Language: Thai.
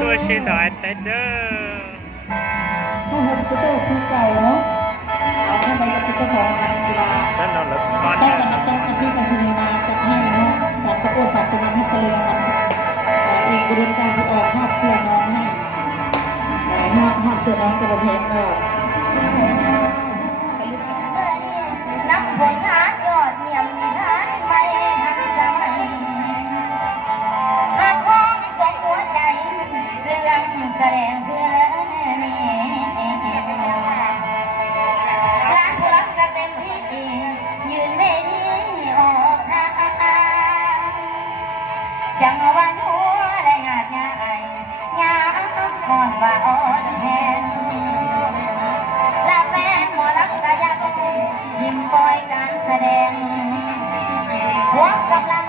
ตัวชิดอยเต็ดเด้อถ้าเห็นก็เจ้าคือเก่าเนาะเอาเข้าไปกับเจ้าของงานกีฬาฉันนอนหลับนอน แต่กันนะต้องกับพี่กับซินีมาจัดให้เนาะสัตว์ตะโกสัตว์จะมาให้เปลือกันอีกกระบวนการที่ออกภาพเสื้อน้องให้ภาพเสื้อน้องกระเพงก็นับผลงานยอดเยี่ยมนิทานไม่ทันสมัยหากพ้องสมหัวใจเรื่องแสดงเพื่อนี่ลาสุรักก็เต็มที่ยืนเวทีออกทางจังหวะหัวได้งาดง่ายงามอ่อนว่าอ่อนแทนและแฟนหมอลำก็อยากทิมปล่อยการแสดงหวงกำลัง